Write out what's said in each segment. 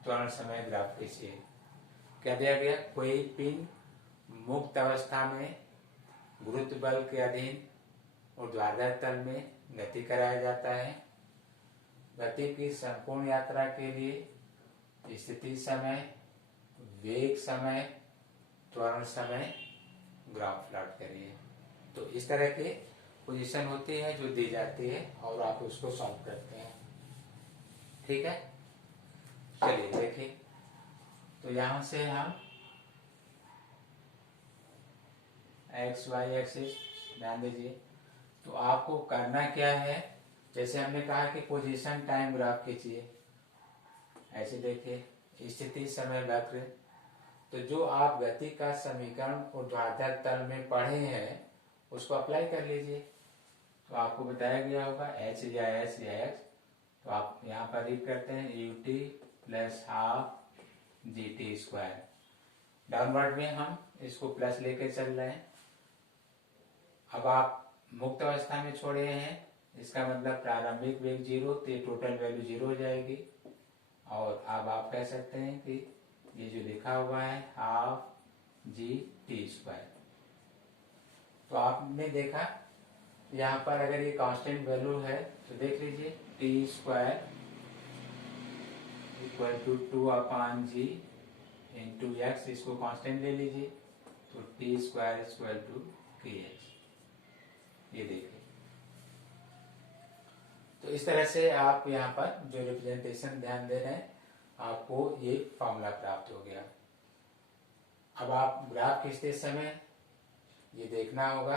त्वरण समय ग्राफ खींचिए। क्या दिया गया, कोई पिंड मुक्त अवस्था में गुरुत्व बल के अधीन ऊर्ध्वाधर तल में गति कराया जाता है। गति की संपूर्ण यात्रा के लिए स्थिति समय, वेग समय, त्वरण समय ग्राफ प्लॉट करिए। तो इस तरह के पोजीशन होती है जो दी जाती है और आप उसको सॉल्व करते हैं। ठीक है, चलिए देखिए। तो यहां से हम एक्स वाई एक्सिस ध्यान दीजिए। तो आपको करना क्या है, जैसे हमने कहा कि पोजीशन टाइम ग्राफ खींचिए। ऐसे देखिए स्थिति समय वक्र। तो जो आप गति का समीकरण ऊर्ध्वाधर तल में पढ़े हैं उसको अप्लाई कर लीजिए। तो आपको बताया गया होगा एच या एस या एक्स। तो आप यहाँ पर रीड करते हैं U T plus half g t square. Downward में हम इसको प्लस लेके चल रहे हैं। अब आप मुक्त अवस्था में छोड़े हैं, इसका मतलब प्रारंभिक वेग 0, तो टोटल वैल्यू 0 हो जाएगी। और अब आप कह सकते हैं कि ये जो लिखा हुआ है हाफ जी टी स्क्वायर। तो आपने देखा यहाँ पर अगर ये कांस्टेंट वैल्यू है तो देख लीजिए t square equal to 2/g into x, इसको कांस्टेंट ले लीजिए। तो t square equal to k x. ये देखिए, तो इस तरह से आप यहाँ पर जो रिप्रेजेंटेशन ध्यान दे रहे हैं आपको ये फॉर्मूला प्राप्त हो गया। अब आप ग्राफ खींचते समय ये देखना होगा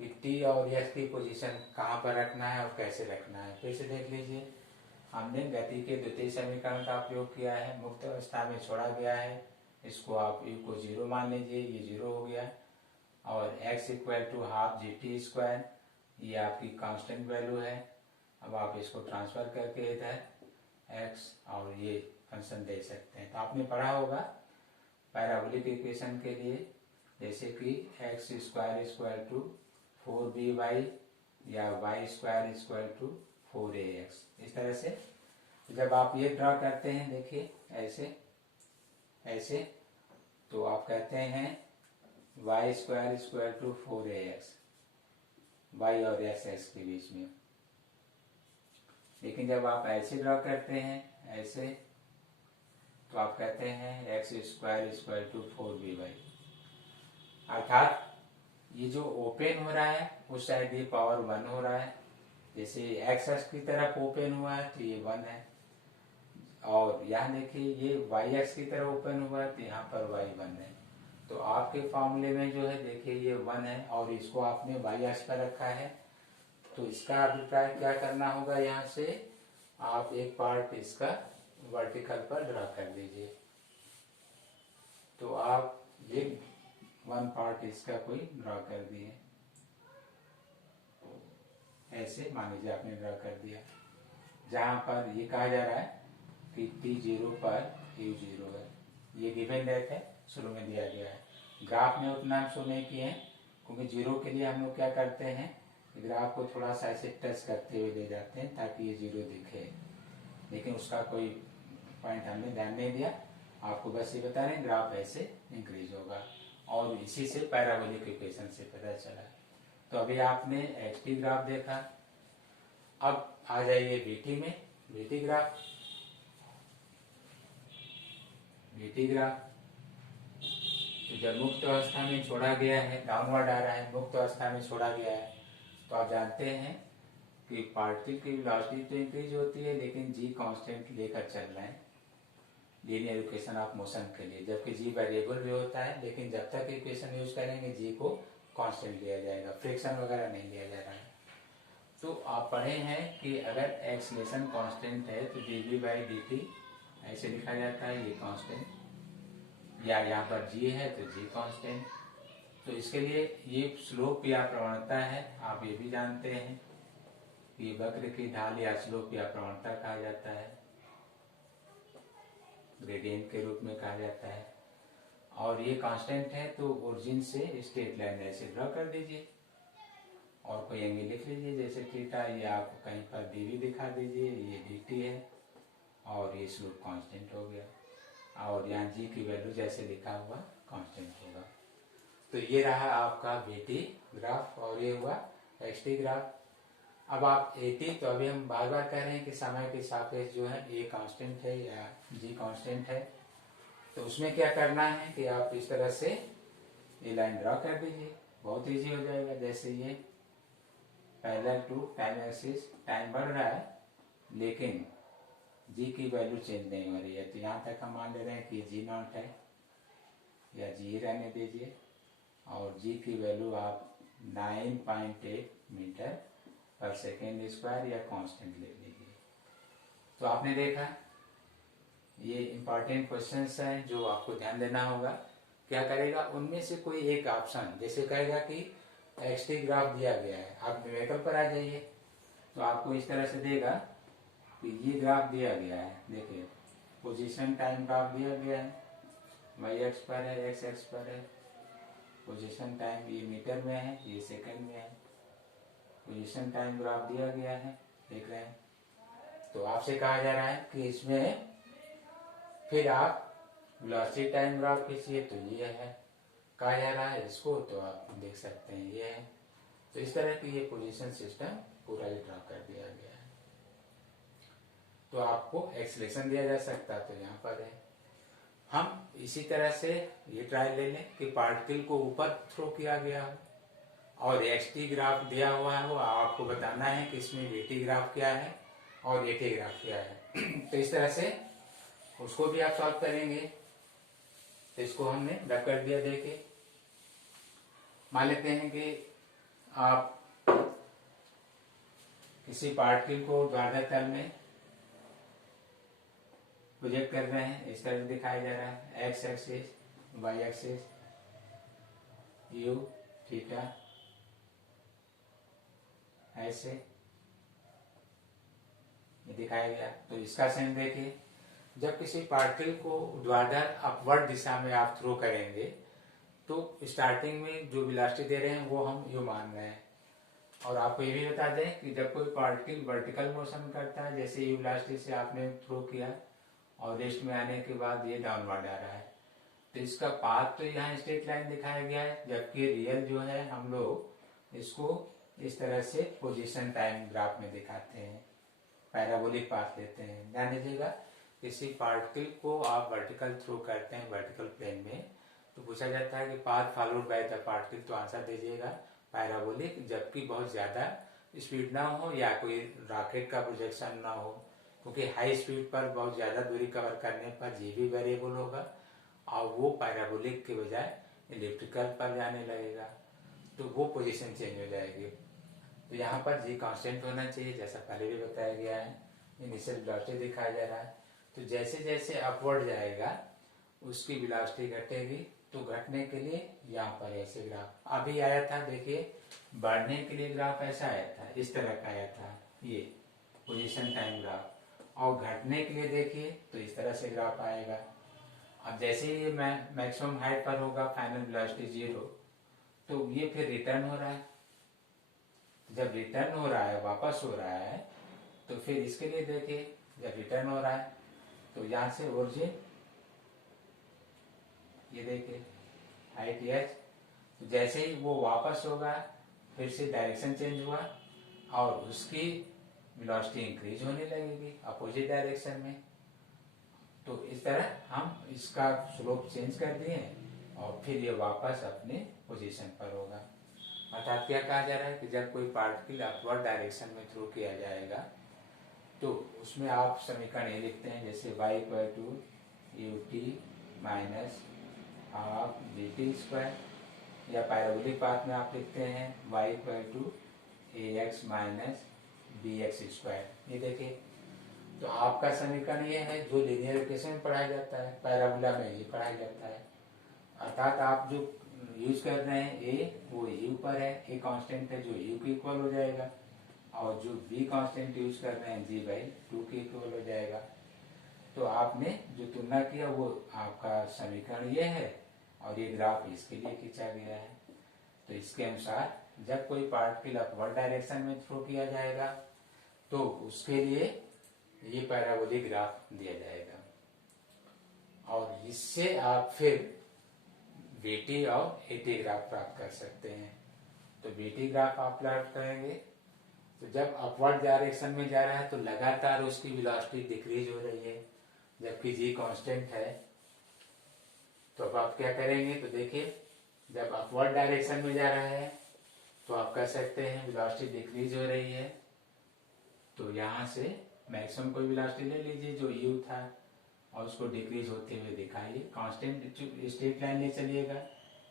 कि टी और एस की पोजीशन कहाँ पर रखना है और कैसे रखना है। फिर से देख लीजिए, हमने गति के द्वितीय समीकरण का प्रयोग किया है, मुक्त अवस्था में छोड़ा गया है। इसको आप यू को 0 मान लीजिए, ये 0 हो गया। और x equal to half g t square, ये आपकी कांस्टेंट वैल्यू है। अब आप इसको ट्रांसफर करके इधर x और ये फंक्शन दे सकते हैं। तो आपने पढ़ा होगा पैराबोलिक इक्वेशन के लिए, जैसे कि x square equal to 4by या y square equal to 4ax। इस तरह से जब आप ये ड्रा करते हैं, देखिए ऐसे ऐसे, तो आप कहते हैं y square equal to 4ax, y और x के बीच में। लेकिन जब आप ऐसे ड्रा करते हैं ऐसे, तो आप कहते हैं x square equal to 4by। अर्थात ये जो ओपन हो रहा है उस साइड ये पावर 1 हो रहा है। जैसे एक्स एक्स की तरफ ओपन हुआ है तो ये 1 है। और यहाँ देखिए ये वाई एक्स की तरफ ओपन हुआ है तो यहाँ पर वाई 1 है। तो आपके फॉर्मूले में जो है देखिए ये 1 है और इसको आपने वाई एक्स पर रखा है। तो इसका अभिप्राय क्या करना होगा, यहाँ से आप एक पार्ट इसका वर्टिकल पर ड्रा कर दीजिए। तो आप ये 1 पार्ट इसका कोई ड्रा कर दिए, ऐसे मान लीजिए आपने ड्रा कर दिया। जहां पर ये कहा जा रहा है कि t0 पर u0 है, ये गिवन डेट है, शुरू में दिया गया है। ग्राफ में उतना हम शो नहीं किए हैं क्योंकि 0 के लिए हम लोग क्या करते हैं, ग्राफ को थोड़ा सा ऐसे टच करते हुए ले जाते हैं ताकि ये 0 दिखे, लेकिन उसका कोई पॉइंट हमने ध्यान नहीं दिया। आपको बस ये बता रहे हैं ग्राफ ऐसे इंक्रीज होगा, और इसी से पैराबोलिक इक्वेशन से पता चला। तो अभी आपने एक्स टी ग्राफ देखा, अब आ जाइए बीटी में। बीटी ग्राफ, बीटी ग्राफ तो जब मुक्त अवस्था में छोड़ा गया है, डाउनवर्ड आ रहा है, मुक्त अवस्था में छोड़ा गया है, तो आप जानते हैं कि पार्टिकल की वेलोसिटी तो इंक्रीज होती है लेकिन जी कांस्टेंट लेकर चल रहे हैं लीनियर इक्वेशन ऑफ मोशन के लिए, जबकि जी वेरिएबल भी होता है, लेकिन जब तक इक्वेशन यूज करेंगे जी को कांस्टेंट लिया जाएगा, फ्रिक्शन वगैरह नहीं लिया जा रहा है। तो आप पढ़े हैं कि अगर एक्सलेशन कांस्टेंट है तो dv बाई dt ऐसे लिखा जाता है, ये कांस्टेंट, या यहाँ पर g है तो g कांस्टेंट। तो इसके लिए ये स्लोप या प्रवणता है, आप ये भी जानते हैं कि वक्र की ढाल या स्लोप या प्रवणता कहा जाता है, ग्रेडियंट के रूप में कहा जाता है। और ये कांस्टेंट है तो ओरिजिन से स्ट्रेट लाइन ऐसे ड्रॉ कर दीजिए और कोई एंगल लिख लीजिए जैसे थीटा, या आप कहीं पर dv दिखा दीजिए, ये dt है। और ये स्लोप कांस्टेंट हो गया और यहाँ जी की वैल्यू जैसे लिखा हुआ कांस्टेंट होगा। तो ये रहा आपका वीटी ग्राफ और ये हुआ एक्सटी ग्राफ। अब आप एटी, तो अभी हम बार बार कह रहे हैं कि समय के सापेक्ष जो है ए कांस्टेंट है या जी कांस्टेंट है। तो उसमें क्या करना है कि आप इस तरह से ये लाइन ड्रॉ कर दीजिए, बहुत इजी हो जाएगा। जैसे ये parallel to time axis, time बढ़ रहा है लेकिन जी की वैल्यू चेंज नहीं हो रही है, तो यहाँ तक हम मान ले रहे हैं कि जी नॉट है या जी रहने दीजिए और जी की वैल्यू आप 9.8 मीटर पर सेकेंड स्क्वायर या कांस्टेंट ले लीजिए। तो आपने देखा ये इंपॉर्टेंट क्वेश्चंस हैं जो आपको ध्यान देना होगा। क्या करेगा, उनमें से कोई एक ऑप्शन, जैसे कहेगा कि एक्सटी ग्राफ दिया गया है, आप न्यूमेरिकल पर आ जाइए, तो आपको इस तरह से देगा कि ये ग्राफ दिया गया है, देखिए पोजीशन टाइम ग्राफ दिया गया है, वाई एक्स पर है, एक्स एक्स पर है, पोजीशन टाइम ये मीटर में है, ये सेकंड में है, पोजीशन टाइम ग्राफ दिया गया है, देख रहे हैं। तो आपसे कहा जा रहा है कि इसमें फिर आप वेलोसिटी टाइम ग्राफ खींचिए, तो ये है, कहा जा रहा है इसको, तो आप देख सकते हैं ये है। तो इस तरह की ये पोजीशन सिस्टम पूरा ही ड्रा कर दिया गया है। तो आपको एक्सलेशन दिया जा सकता है, तो यहाँ पर है। हम इसी तरह से ये ट्रायल ले लें कि पार्टिकल को ऊपर थ्रो किया गया हो और एक्सटी ग्राफ दिया हुआ हो, आपको बताना है कि इसमें वीटी ग्राफ क्या है और एटी ग्राफ क्या है। तो इस तरह से उसको भी आप सॉल्व करेंगे। तो इसको हमने रख कर दिया। देखिए मान लेते हैं कि आप किसी पार्टिकल को ऊर्ध्वाधर तल में प्रोजेक्ट कर रहे हैं, इस तरह से दिखाया जा रहा है, x axis, y axis, u theta, ऐसे ये दिखाया गया। तो इसका सेंस देखिए, जब किसी पार्टिकल को ऊर्ध्वाधर अपवर्ड दिशा में आप थ्रो करेंगे तो स्टार्टिंग में जो वेलोसिटी दे रहे हैं वो हम यू मान रहे हैं। और आपको ये भी बता दें कि जब कोई पार्टिकल वर्टिकल मोशन करता है, जैसे यू वेलोसिटी से आपने थ्रो किया और रेस्ट में आने के बाद ये डाउनवर्ड आ रहा है, तो इसका पाथ तो यहाँ स्ट्रेट लाइन दिखाया गया है, जबकि रियल जो है हम लोग इसको इस तरह से पोजीशन टाइम ग्राफ में दिखाते हैं, पैराबोलिक पाथ लेते हैं। ध्यान दीजिएगा, किसी पार्टिकल को आप वर्टिकल थ्रो करते हैं वर्टिकल प्लेन में, तो पूछा जाता है कि path followed by the particle, तो आंसर दीजिएगा पैराबोलिक, जबकि बहुत ज्यादा स्पीड ना हो या कोई रॉकेट का प्रोजेक्शन ना हो, क्योंकि हाई स्पीड पर बहुत ज्यादा दूरी कवर करने पर जी भी वेरिएबल होगा और वो पैराबोलिक के बजाय इलिप्टिकल पर जाने लगेगा, तो वो पोजीशन चेंज हो जाएगी। तो यहाँ पर जी कांस्टेंट होना चाहिए, जैसा पहले भी बताया गया है। इनिशियल वेलोसिटी दिखाया जा रहा है, तो जैसे जैसे अपवर्ड जाएगा उसकी वेलोसिटी घटेगी, तो घटने के लिए यहाँ पर ऐसे ग्राफ अभी आया था, देखिए बढ़ने के लिए ग्राफ ऐसा आया था, इस तरह का आया था ये पोजीशन टाइम ग्राफ, और घटने के लिए देखिए तो इस तरह से ग्राफ आएगा। अब जैसे ये मैक्सिमम हाइट पर होगा फाइनल वेलोसिटी 0, तो ये फिर रिटर्न हो रहा है, जब रिटर्न हो रहा है वापस हो रहा है, तो फिर इसके लिए देखिए जब रिटर्न हो रहा है तो यहाँ से ओरिजिन ये देखिए हाइट एच, तो जैसे ही वो वापस होगा फिर से डायरेक्शन चेंज हुआ और उसकी वेलोसिटी इंक्रीज होने लगेगी अपोजिट डायरेक्शन में। तो इस तरह हम इसका स्लोप चेंज कर दिए और फिर ये वापस अपने पोजीशन पर होगा। अर्थात क्या कहा जा रहा है कि जब कोई पार्टिकल अपवर्ड डायरेक्शन में थ्रो किया जाएगा तो उसमें आप समीकरण ये लिखते हैं, जैसे y equal to u t minus half d t square, या पैराबोलिक पाथ में आप लिखते हैं y equal to a x minus b x square. ये देखिए, तो आपका समीकरण ये है जो लीनियर इक्वेशन में पढ़ाया जाता है, पैराबोला में ये पढ़ाया जाता है। अर्थात आप जो यूज कर रहे हैं ए, वो यू पर है, ए कांस्टेंट है जो यू के इक्वल हो जाएगा, और जो बी कांस्टेंट यूज कर रहे हैं जी बाई 2 के इक्वल हो जाएगा। तो आपने जो तुलना किया वो आपका समीकरण ये है और ये ग्राफ इसके लिए खींचा गया है। तो इसके अनुसार जब कोई पार्टिकल अपवर्ड डायरेक्शन में थ्रो किया जाएगा तो उसके लिए ये पैराबोलिक ग्राफ दिया जाएगा और इससे आप फिर बीटी और एटी ग्राफ प्राप्त कर सकते हैं। तो बीटी ग्राफ आप प्लॉट करेंगे तो जब अपवर्ड डायरेक्शन में जा रहा है तो लगातार उसकी वेलोसिटी डिक्रीज हो रही है, जबकि जी कांस्टेंट है। तो अब आप क्या करेंगे, तो देखिए जब अपवर्ड डायरेक्शन में जा रहा है तो आप कर सकते हैं वेलोसिटी डिक्रीज हो रही है, तो यहाँ से मैक्सिमम कोई वेलोसिटी ले लीजिए जो यू था और उसको डिक्रीज होते हुए दिखाइए। कांस्टेंट स्ट्रेट लाइन ले चलिएगा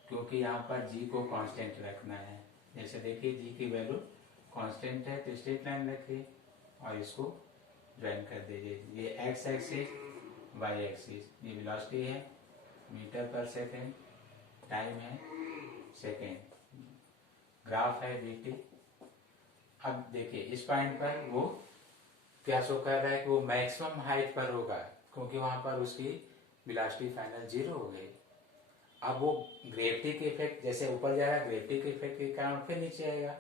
क्योंकि यहाँ पर जी को कांस्टेंट रखना है। जैसे देखिए जी की वैल्यू कांस्टेंट है तो स्ट्रेट लाइन रखिए और इसको ज्वाइन कर दीजिए। ये एक्स एक्सिस, वाई एक्सिस, ये वेलोसिटी है मीटर पर सेकेंड, टाइम है सेकेंड, ग्राफ है बीटी। अब देखिए इस पॉइंट पर वो क्या शो कर रहा है कि वो मैक्सिमम हाइट पर होगा क्योंकि वहां पर उसकी वेलोसिटी फाइनल 0 हो गई। अब वो ग्रेविटी के इफेक्ट, जैसे ऊपर जा रहा है ग्रेविटी के इफेक्ट के कारण फिर नीचे आएगा,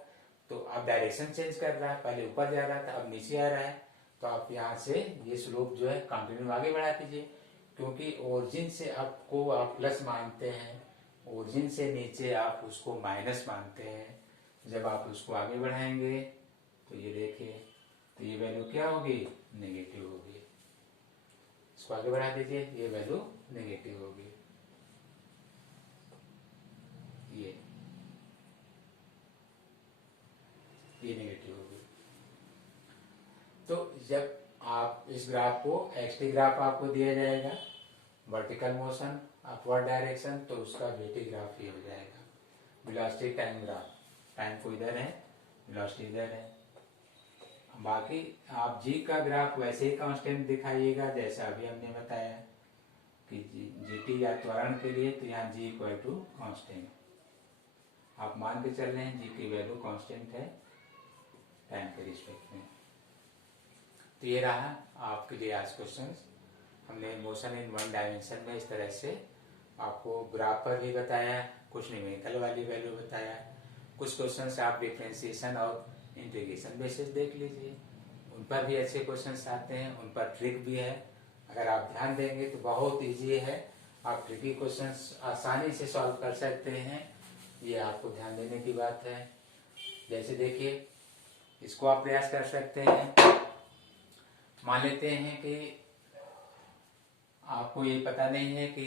तो अब डायरेक्शन चेंज कर रहा है, पहले ऊपर जा रहा था अब नीचे आ रहा है। तो आप यहाँ से ये स्लोप जो है कंटिन्यू आगे बढ़ा दीजिए क्योंकि ओरिजिन से आपको आप प्लस मानते हैं, ओरिजिन से नीचे आप उसको माइनस मानते हैं। जब आप उसको आगे बढ़ाएंगे तो ये देखिए तो ये वैल्यू क्या होगी, नेगेटिव होगी। इसको आगे बढ़ा दीजिए, ये वैल्यू नेगेटिव होगी, ये नेगेटिव होगी। तो जब आप इस ग्राफ को एक्सटी ग्राफ आपको दिया जाएगा, वर्टिकल मोशन अपवर्ड डायरेक्शन, तो उसका बीटी ग्राफ ही हो जाएगा। वेलोसिटी टाइम ग्राफ, टाइम को इधर है, वेलोसिटी इधर है। बाकी आप जी का ग्राफ वैसे ही कांस्टेंट दिखाइएगा जैसा अभी हमने बताया कि जीटी या त्वरण के लिए तो यहाँ जी इक्वल टू कांस्टेंट आप मान के चल रहे हैं, जी की वैल्यू कांस्टेंट है टाइम के रिस्पेक्ट में। तो ये रहा आपके लिए आज क्वेश्चन। हमने मोशन इन वन डायमेंशन में इस तरह से आपको ग्राफ पर भी बताया, कुछ न्यूमेरिकल वाली वैल्यू बताया, कुछ क्वेश्चन आप डिफ्रेंसिएशन और इंटीग्रेशन बेसिस देख लीजिए, उन पर भी अच्छे क्वेश्चन आते हैं, उन पर ट्रिक भी है। अगर आप ध्यान देंगे तो बहुत इजी है, आप ट्रिकी क्वेश्चन आसानी से सॉल्व कर सकते हैं। ये आपको ध्यान देने की बात है। जैसे देखिए इसको आप प्रयास कर सकते हैं। मान लेते हैं कि आपको ये पता नहीं है कि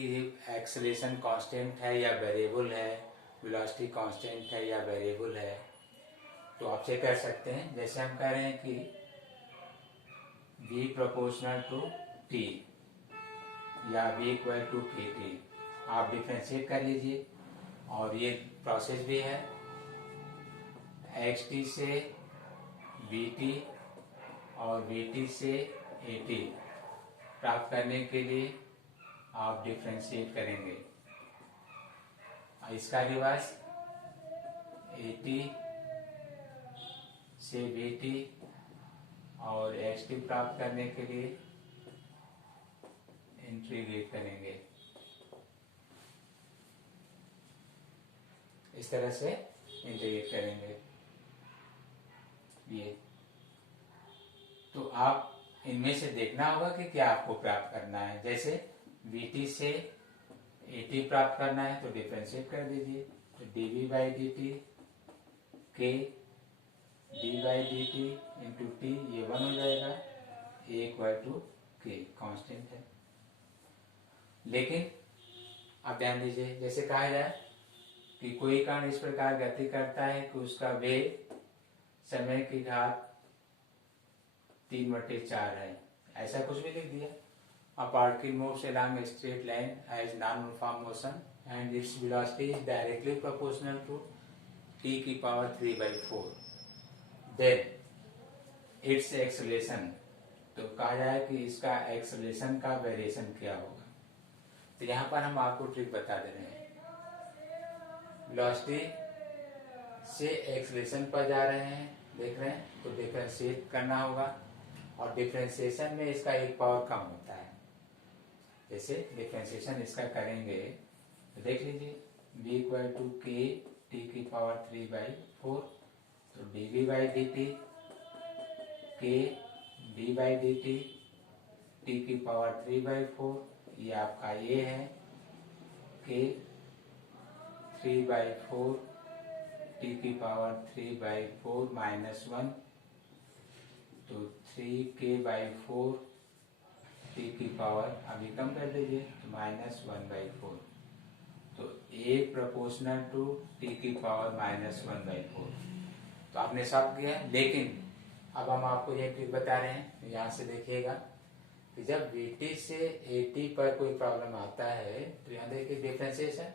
एक्सेलरेशन कांस्टेंट है या वेरिएबल है, वेलोसिटी कांस्टेंट है या वेरिएबल है, तो आप चेक कर सकते हैं। जैसे हम कह रहे हैं कि v प्रोपोर्शनल टू t या v इक्वल टू kt, आप डिफ्रेंशिएट कर लीजिए और ये प्रोसेस भी है। xt से vt और vt से at प्राप्त करने के लिए आप डिफ्रेंशिएट करेंगे। इसका रिवर्स at से vt और xt प्राप्त करने के लिए इंटीग्रेट करेंगे। इस तरह से इंटीग्रेट करेंगे ये। तो आप इनमें से देखना होगा कि क्या आपको प्राप्त करना है। जैसे vt से at प्राप्त करना है तो डिफरेंशिएट कर दीजिए, तो dv by dt k d by dt into t, ये 1 हो जाएगा, a equal to k constant है। लेकिन आप ध्यान दीजिए, जैसे कहा जाए कि कोई कण इस प्रकार गति करता है कि उसका वेग समय की घात 3/4 है, ऐसा कुछ भी लिख दिया। A particle moves along a straight line as non-uniform motion and its velocity is directly proportional to t की पावर 3/4. Then its acceleration, तो कहा जाए कि इसका एक्सेलरेशन का वेरिएशन क्या होगा। तो यहाँ पर हम आपको ट्रिक बता दे रहे हैं। वेलोसिटी से एक्सेलरेशन पर जा रहे हैं, देख रहे हैं, तो डिफरेंशिएट करना होगा और डिफरेंशिएशन में इसका एक पावर कम होता है। जैसे डिफरेंशिएशन इसका करेंगे तो देख लीजिए v equal to k t की पावर 3/4, तो dv by dt k d by dt t की पावर 3/4, ये आपका ये है के 3/4 टी की पावर 3/4 -1, तो 3k/4 टी की पावर अभी कम कर दीजिए तो -1/4, तो a प्रोपोर्शनल टू टी की पावर -1/4। तो आपने सॉल्व किया, लेकिन अब हम आपको ये ट्रिक बता रहे हैं, यहाँ से देखिएगा कि जब VT से AT पर कोई प्रॉब्लम आता है तो यहाँ देखिए डिफरेंशिएशन,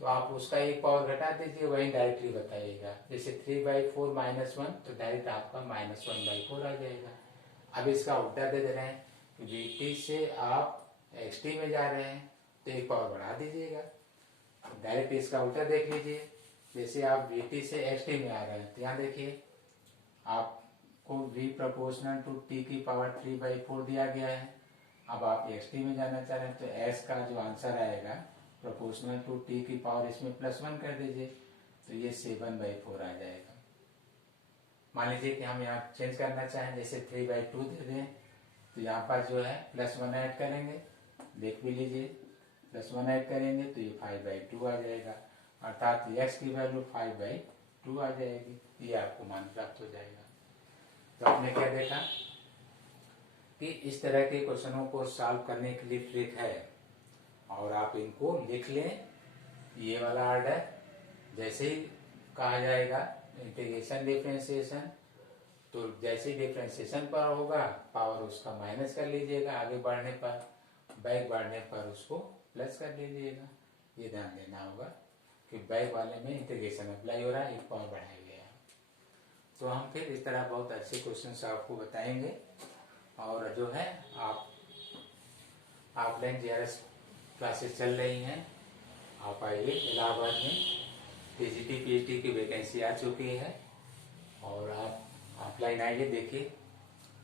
तो आप उसका एक पावर घटा दीजिए, वही डायरेक्टली बताइएगा। जैसे 3/4 -1, तो डायरेक्ट आपका -1/4 आ जाएगा। अब इसका उल्टा दे दे रहे हैं कि VT से आप XT में जा रहे हैं तो एक पावर बढ़ा दीजिएगा। डायरेक्ट इसका उल्टा देख लीजिए, जैसे आप VT से XT में आ रहे हैं तो यहाँ देखिए आपको V प्रोपोर्शनल टू T की पावर 3/4 दिया गया है। अब आप XT में जाना चाह रहे हैं तो S का जो आंसर आएगा प्रोपोर्शनल टू T की पावर इसमें +1 कर दीजिए, तो ये 7/4 आ जाएगा। मान लीजिए कि हम यहाँ चेंज करना चाहें, जैसे 3/2 दे दें, तो यहाँ पर जो है +1 ऐड करेंगे, देख भी लीजिए, +1 ऐड करेंगे तो ये 5/2 आ जाएगा, अर्थात x की वैल्यू 5/2 आ जाएगी। ये आपको मान प्राप्त हो जाएगा। तो आपने क्या देखा कि इस तरह के क्वेश्चनों को सॉल्व करने के लिए ट्रिक है, और आप इनको लिख लें। ये वाला ऑर्डर जैसे ही कहा जाएगा इंटीग्रेशन डिफरेंशिएशन, तो जैसे ही डिफरेंशिएशन पर होगा पावर उसका माइनस कर लीजिएगा, आगे बढ़ने पर, बैक बढ़ने पर उसको प्लस कर लीजिएगा। ये ध्यान देना होगा कि बैक वाले में इंटीग्रेशन अप्लाई हो रहा है, एक पावर बढ़ाया गया। तो हम फिर इस तरह बहुत अच्छे क्वेश्चन आपको बताएंगे, और जो है आप ऑफलाइन JRS क्लासेस चल रही हैं, आप आइए। इलाहाबाद में TGT PhD की वैकेंसी आ चुकी है, और आप ऑफलाइन आइए, देखिए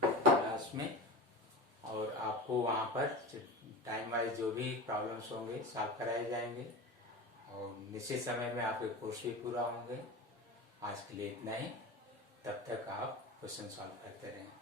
क्लास में, और आपको वहाँ पर टाइम वाइज जो भी प्रॉब्लम्स होंगे सॉल्व कराए जाएंगे, और निश्चित समय में आपके कोर्स भी पूरा होंगे। आज के लिए इतना ही, तब तक आप क्वेश्चन सॉल्व करते रहें।